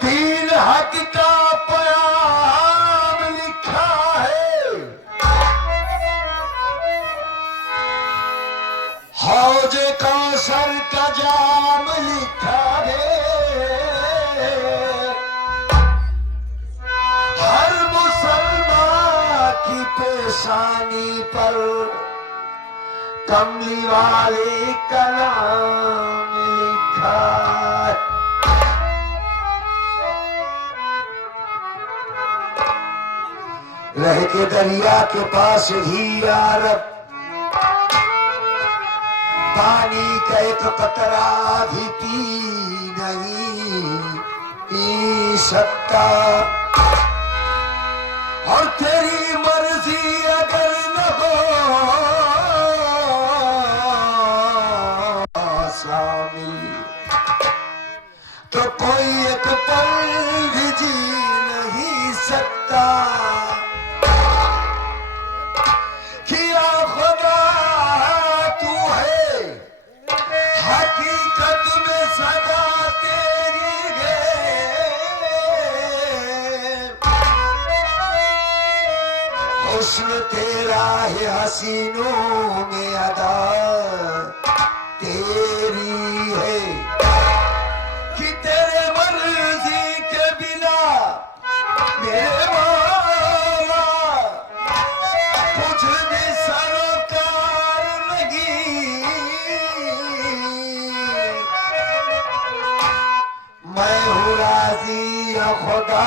दीन हक का प्याम लिखा है, हौज कौसर का जाम लिखा है। हर मुसलमान की पेशानी पर कमली वाले का नाम लिखा है। रह के दरिया के पास ही यारब, पानी का एक कतरा भी पी नहीं पी सकता। और तेरी मर्जी अगर न हो शामिल, तो कोई एक पल भी जी नहीं सकता। हकीकत में सदा तेरी है, हुस्न तेरा है हसीनों में अदा तेरी है। कि तेरे मर्जी के बिना मेरे मौला कुछ भी सरोकार नहीं। मैं हूँ राजी या खुदा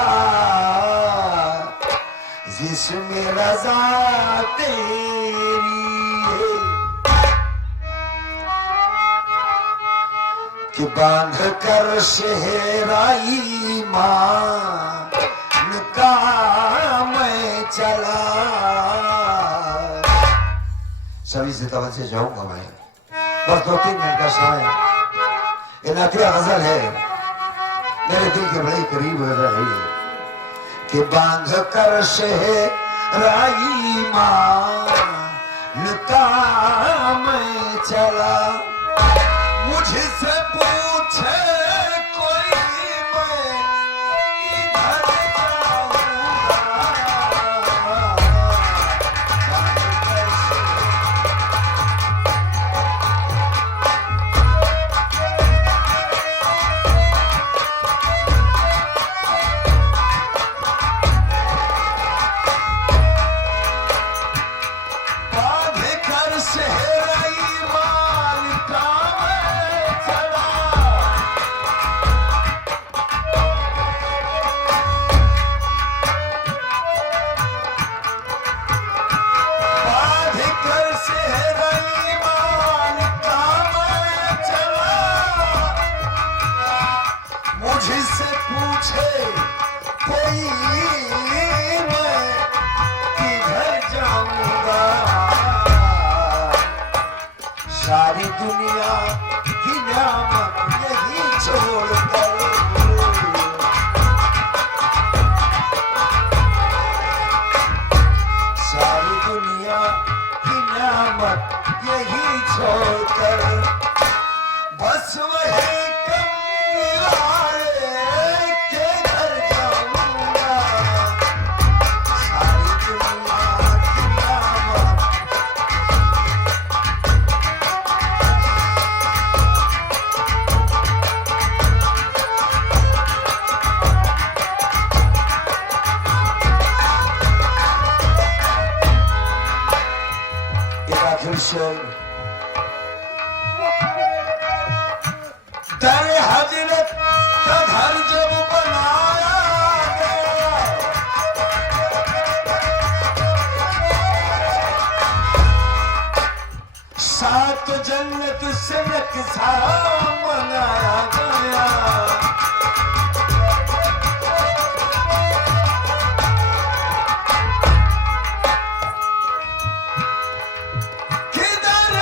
जिसमें रजा तेरी है। कि बांध कर शहराई मान का मैं चला। सभी से तवज्जो जाऊंगा मैं, बस 2-3 मिनट का समय। ये नातिया गजल है, मेरे दिल के बड़े करीब हो रही है। कि बांध कर शहराई मान का मैं चला। मुझसे पूछे कोई मैं इधर मुझसे पूछे कोई मैं किधर जाऊंगा। सारी दुनिया की न्यामत यही छोड़कर, सारी दुनिया की न्यामत यही छोड़कर बस वही दर हजरत का घर जब बनाया गया, सात जन्नत से नक्शा बनाया गया। किधर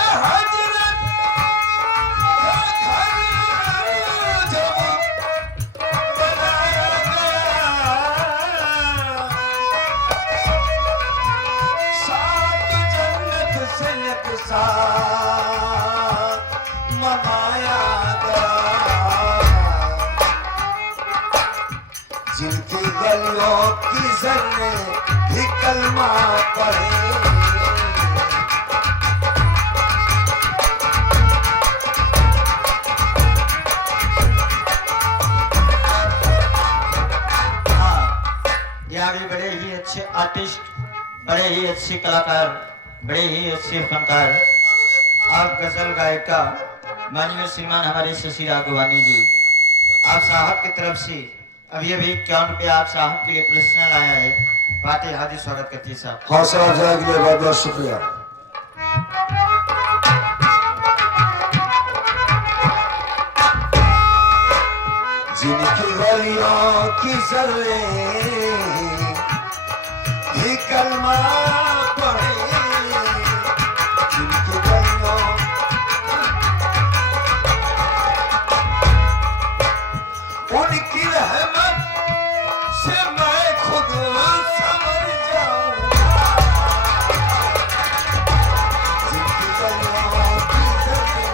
कैसर ने भी कलमा पढ़े। भी बड़े ही अच्छे आर्टिस्ट, बड़े ही अच्छे कलाकार, बड़े ही अच्छे फनकार, आप गजल गायिका माननीय श्रीमान हमारे शशि राघवानी जी, आप साहब की तरफ से अभी अभी 51 रुपये आप साहब के लिए प्रश्न लाया है। बातें हार्दिक स्वागत करती है साहब। हौसला अफजाई के लिए बहुत बहुत शुक्रिया। जिनकी गलियों की सर्रे भी कलमा पढ़े, जिनकी गलियों उनकी रहमत से मैं खुद समझ जाऊंगा। जिनकी गलियों की सर्रे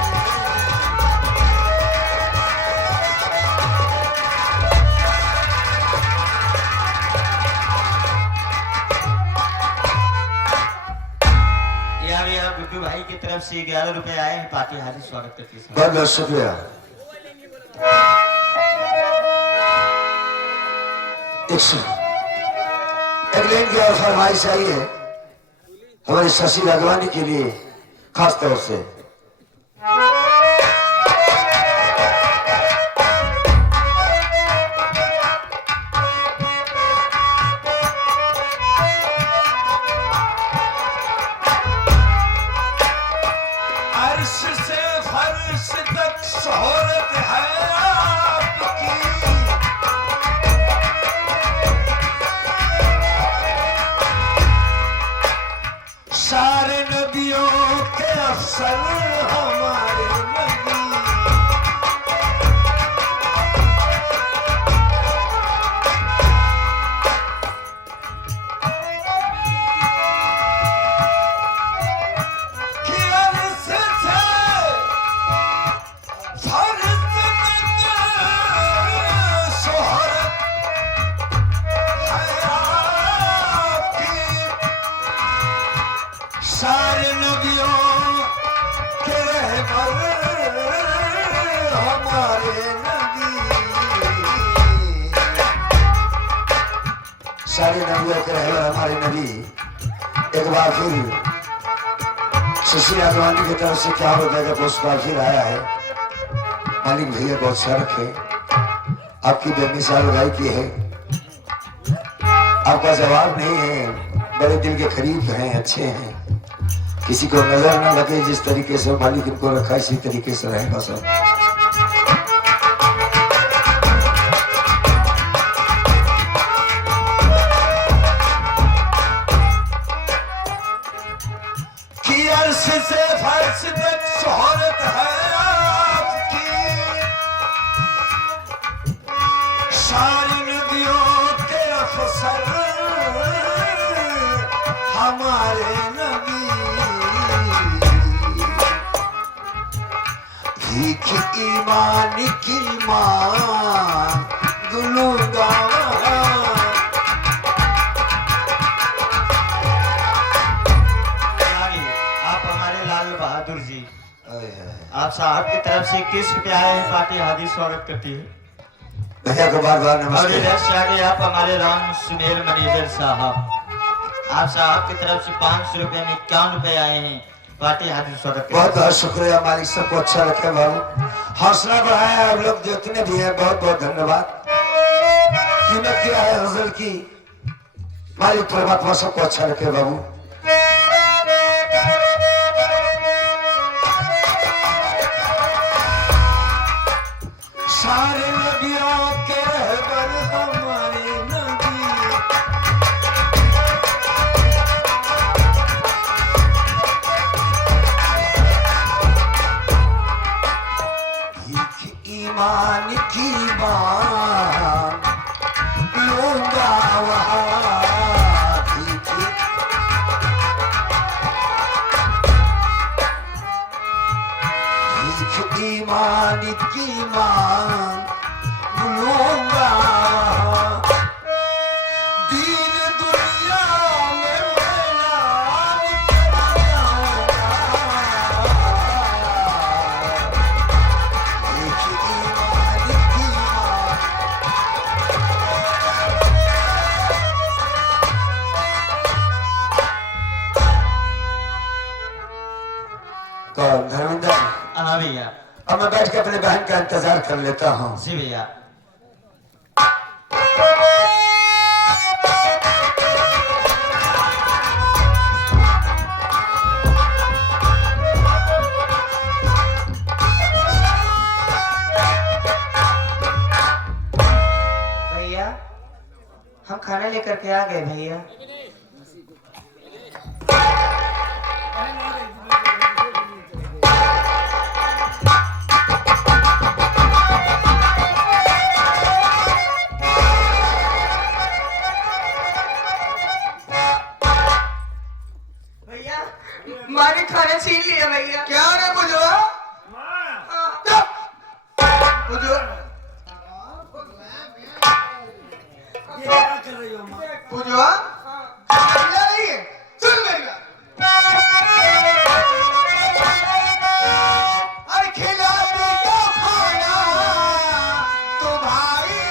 गुड्डू भाई की तरफ से 11 रुपए आए हैं। पार्टी हार्दिक स्वागत करती है। बहुत बहुत शुक्रिया। एक लाइन की और फरमाइश आई है हमारे शशि राघवानी के लिए खास तौर से। से फर्श तक शोहरत है आपकी, सारे नबियों के अफसर हमारे नबी। सारे नबियों के रहबर हमारे नबी, सारे नबियों के रहबर हमारे नबी। एक बार फिर शशि राघवानी की तरफ से क्या बताएगा पुरस्कार फिर आया है। मालिक भैया को अच्छा रखे, आपकी बेमिसाल गायकी है, आपका जवाब नहीं है, बड़े दिल के करीब हैं, अच्छे हैं, किसी को नजर न लगे। जिस तरीके से मालिक इनको रखा इसी तरीके से रहेगा सब। कि अर्श से फर्श तक शोहरत है आपकी, सारी नदियों के अफसर हमारे नबी। भीख ईमान की मान गुलूगा, आप हमारे लाल बहादुर जी, आप साहब की तरफ से 21 रुपये आए हैं। पार्टी हार्दिक स्वागत करती है। भैया को बार बार और नमस्ते। इधर से आगे आप हमारे राम सुमेर मैनेजर साहब, आप साहब की तरफ से 500 रुपये में 51 रुपये आए हैं। पार्टी हार्दिक स्वागत। बहुत बहुत शुक्रिया। मालिक सबको अच्छा रखे बाबू, हौसला बढ़ाया। आप लोग जितने भी हैं बहुत बहुत धन्यवाद। कीमत क्या है गजल की, मालिक परमात्मा सबको अच्छा रखे बाबू। सारे नबियों के रहबर हमारे नबी, भीख ईमान की मान लूंगा वहाँ। भीख ईमान की मान कौन धर्मेंद्र? हाँ भैया। अब मैं बैठ के अपने बहन का इंतजार कर लेता हूँ। जी भैया। भैया हम खाना लेकर के आ गए भैया। भैया माँ ने खाना छीन लिया भैया। क्या रे बुझवा? बुझवा? बुझवा? खिला रही है? सुन मेरी बात। अरे खिलाती तो खाना तो भाई।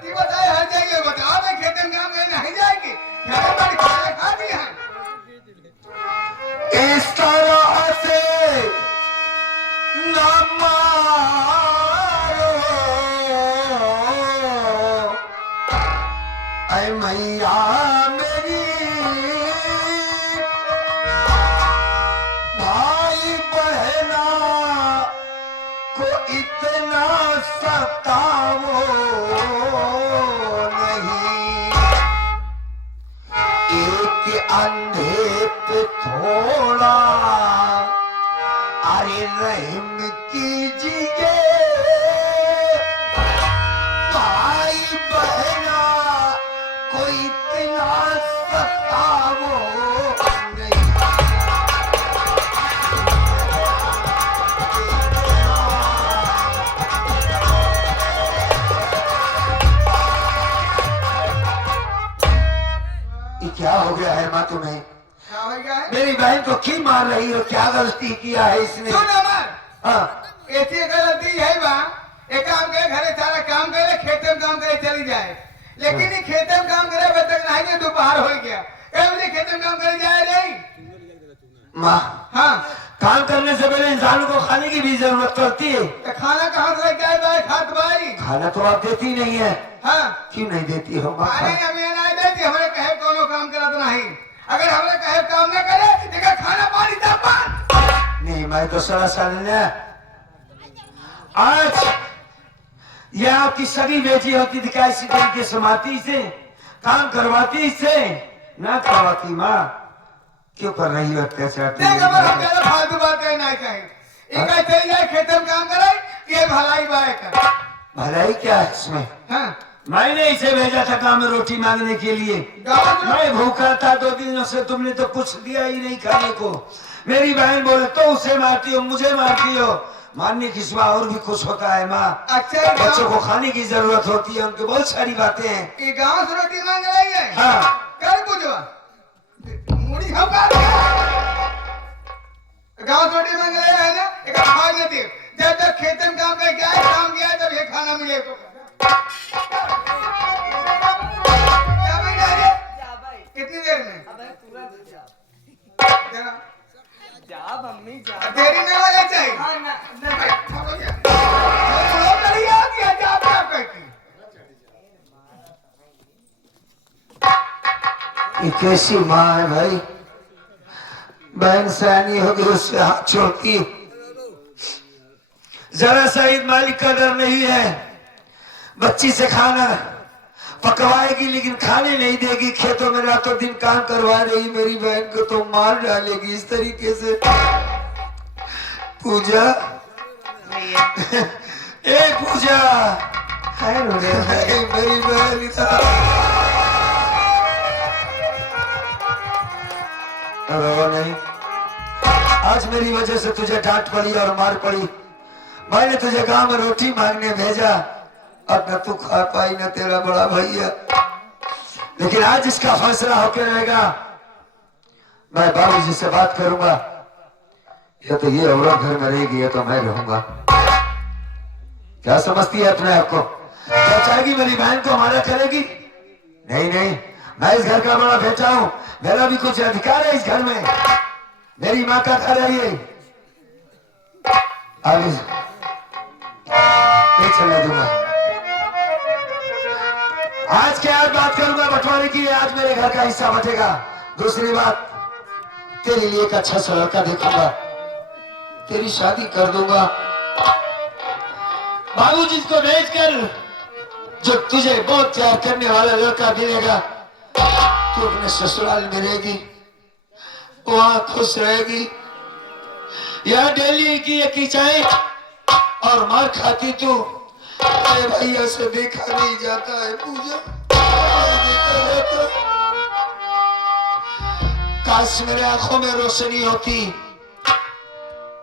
पति बताए हर जाइए बताओ मैं खेतन काम में नहीं जाएगी क्या बात खा दी है इस तरह से न मारो ऐ मैया मेरी भाई बहना को इतना सताओ नहीं एक अंधे पे थोड़ा अरे रहम कीजिए भाई बहना को इतना सताओ नहीं ये क्या हो गया है माँ तुम्हें? क्या हो गया है मेरी बहन को क्यों मार रही हो? क्या गलती किया है इसने? सुन अमर हाँ ऐसी गलती है बा एक काम करे घरे सारा काम करे खेते में काम करे चली जाए लेकिन ये खेते में काम करे बे तक नहीं दोपहर हो गया कब मुझे खेते में काम करे जाए नहीं माँ हाँ काम करने से पहले इंसान को खाने की भी जरूरत पड़ती है। तो खाना कहाँ से लेके आए भाई खात भाई खाना तो आप देती नहीं है। हाँ क्यों नहीं देती हो माँ? अरे अभी नहीं देती हमारे कहे कोनो काम करा तो नहीं अगर हमारे कहे काम न करे देखा खाना पानी तब नहीं मैं तो सड़ा साल आज यह आपकी सगी बेटी होती थी कैसी तरीके समाती से काम करवाती से ना करवाती। माँ क्यों कर रही हो अत्याचार? देख अमर हम ज्यादा फालतू बात कहे नहीं कहीं इनका चल जाए खेत में काम करे ये भलाई बाय कर भलाई क्या है इसमें? हाँ मैंने इसे भेजा था काम में रोटी मांगने के लिए। गाँव में मैं भूखा था 2 दिनों से, तुमने तो कुछ दिया ही नहीं खाने को। मेरी बहन बोले तो उसे मारती हो मुझे मारती हो। मारने की सिवा और भी कुछ होता है माँ। अच्छा ये बच्चों गाँव को खाने की जरूरत होती है, उनकी बहुत सारी बातें हैं। ये गाँव से रोटी मांग रही है हाँ कर पूछवा मुड़ी हम गाँव से रोटी मांग रहे है ना एक खा लेती जब तक खेत में काम करके आए काम किया तब ये खाना मिले तो क्या बन रहा है जा भाई कितनी देर में अबे तुरंत जा जरा जा मम्मी जा देरी में वाला चाहिए हाँ ना नहीं भाई हो गया लोग नहीं आ गया जा क्या कहती ये कैसी माँ है भाई? बहन सयानी होगी उससे हाथ छोड़ती। जरा सईद मालिक का डर नहीं है। बच्ची से खाना पकवाएगी लेकिन खाने नहीं देगी। खेतों में रातों दिन काम करवा रही मेरी बहन को तो मार डालेगी इस तरीके से। पूजा ए पूजा है मेरी बहन रो नहीं। आज मेरी वजह से तुझे डांट पड़ी और मार पड़ी। मैंने तुझे गांव में रोटी मांगने भेजा और न तू खा पाई न तेरा बड़ा भैया, लेकिन आज इसका फैसला होकर रहेगा। मैं बाबूजी से बात करूंगा, या तो ये औरत घर में रहेगी या तो मैं रहूंगा। क्या समझती है अपने आप को? क्या चाहेगी मेरी बहन को हमारा करेगी? नहीं नहीं, मैं इस घर का बड़ा बेटा हूं, मेरा भी कुछ अधिकार है इस घर में। मेरी माँ का घर है ये, अभी नहीं चलने दूंगा। आज क्या आज बात करूंगा बंटवारे की, आज मेरे घर का हिस्सा बटेगा। दूसरी बात, तेरे लिए एक अच्छा सा लड़का देखूंगा, तेरी शादी कर दूंगा। बाबूजी को भेजकर जो तुझे बहुत प्यार करने वाला लड़का मिलेगा, तू अपने ससुराल में रहेगी, वहां खुश रहेगी। यह डेली की एक चाय और मार खाती तू। अरे भैया से देखा नहीं जाता है पूजा, देखा जाता। काश मेरे आंखों में रोशनी होती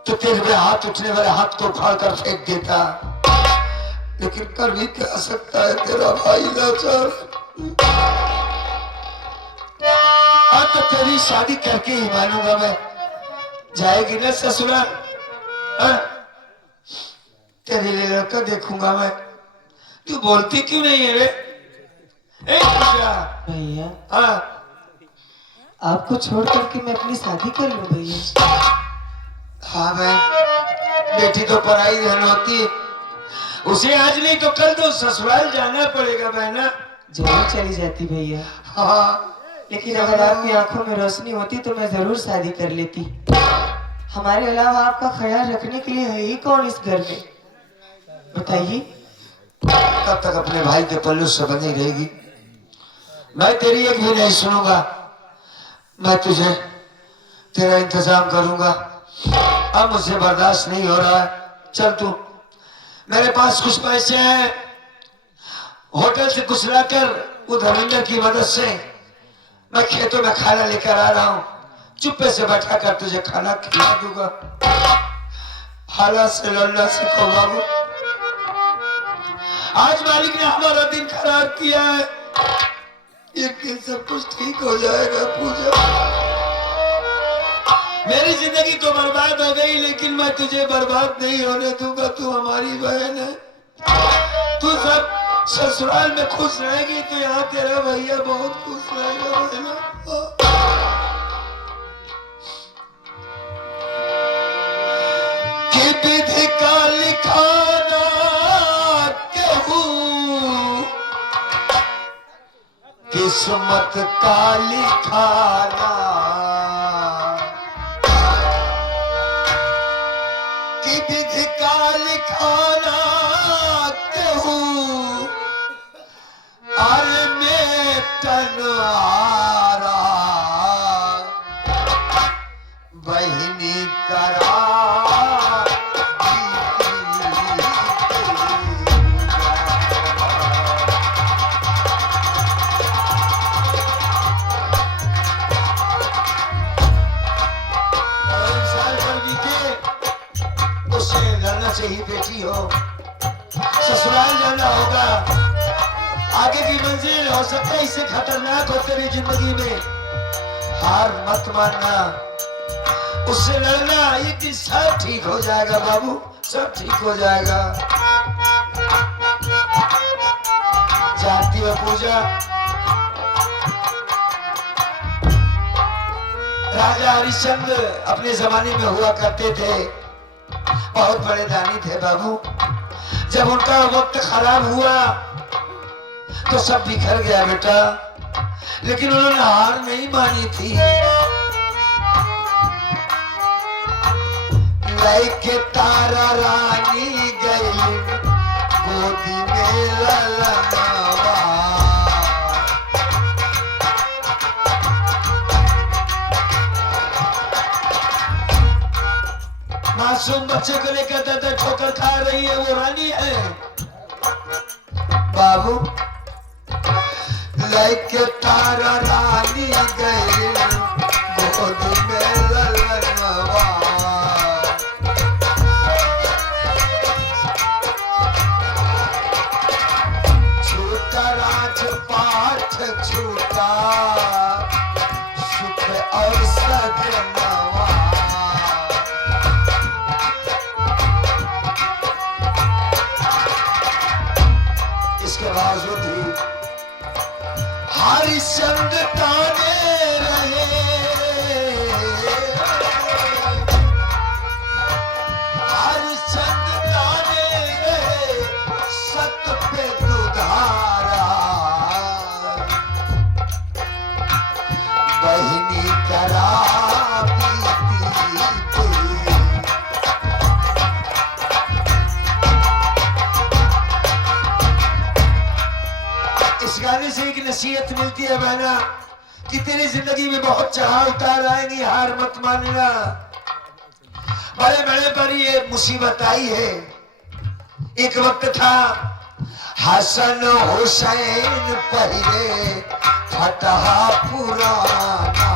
तो तेरे हाथ उठने वाले हाथ को फाड़ कर फेंक देता, लेकिन कर भी क्या सकता है तेरा भाई लाचार। अब तो तेरी शादी करके ही मानूंगा मैं। जाएगी ना ससुराल, तेरे लिए लड़का देखूंगा मैं। तू बोलती क्यों नहीं है रे? ए पूजा भैया हाँ आपको छोड़ करके मैं अपनी शादी कर लूं भैया। हाँ बहन, बेटी तो पराई धन होती है, उसे आज नहीं तो कल तो ससुराल जाना पड़ेगा बहना। जरूर चली जाती भैया, हाँ लेकिन अगर आपकी आंखों में रोशनी होती तो मैं जरूर शादी कर लेती। हमारे अलावा आपका ख्याल रखने के लिए है ही कौन इस घर में, बताइए। तब तक अपने भाई के पल्लू से बनी रहेगी। मैं तेरी एक भी नहीं सुनूंगा, मैं तुझे तेरा इंतजाम करूंगा। अब मुझसे बर्दाश्त नहीं हो रहा है, चल तू, मेरे पास कुछ पैसे हैं, होटल से कुछ लाकर वो धर्मेंद्र की मदद से मैं खेतों में खाना लेकर आ रहा हूँ, चुप्पे से बैठा कर तुझे खाना खिला दूंगा। हालात से लड़ना सीखो बाबू, आज मालिक ने हमारा दिन खराब किया है, एक दिन सब कुछ ठीक हो जाएगा पूजा। मेरी जिंदगी तो बर्बाद हो गई, लेकिन मैं तुझे बर्बाद नहीं होने दूंगा। तू हमारी बहन है, तू सब ससुराल में खुश रहेगी तो यहाँ तेरा भैया बहुत खुश रहेगा बहना। कि विधि का लिखाना कहूँ, किस्मत का लिखाना, कि विधि का लिखाना कहूँ, अरे मैं तनवारा बहिनी करा से ही बेटी हो, ससुराल जाना होगा, आगे की मंजिल हो सकता है इससे खतरनाक हो तेरी जिंदगी में। हार मत मानना, उससे लड़ना, एक दिन सब ठीक हो जाएगा बाबू, सब ठीक हो जाएगा। जानती हो पूजा, राजा हरिश्चंद्र अपने जमाने में हुआ करते थे, बहुत बड़े दानी थे बाबू। जब उनका वक्त खराब हुआ तो सब बिखर गया बेटा, लेकिन उन्होंने हार नहीं मानी थी। लाइके तारा रानी गई गोदी में ललनावा, मासूम बच्चे को लेकर दर ठोकर खा रही है, वो रानी है बाबू। लाइके तारा रानी गई गोद में ललनवा, छूटा राजपाट छूटा सुख और सजनवा। इसके बावजूद भी हरिश्चंद्र ताने रहे, हरिश्चंद्र ताने रहे, सत पे दुधारा बहिनी करा गाने से एक नसीहत मिलती है बहना कि तेरी जिंदगी में बहुत चढ़ाव उतार आएंगी, हार मत मानना। बड़े बड़े पर ये मुसीबत आई है। एक वक्त था हसन हुसैन पहले फतहा पुराना,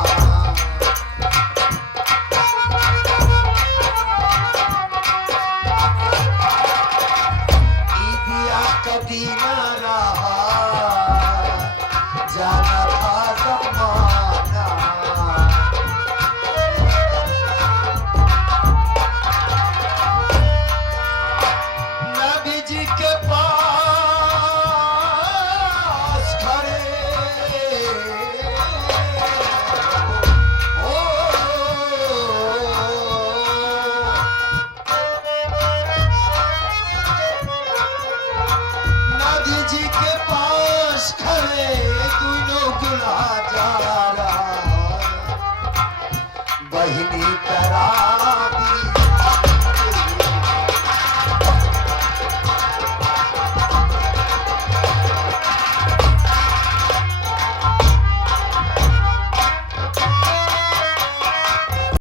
ईदिया कदीना रहा जाना था जमाना। नबी जी के पास खड़े बहिनी करा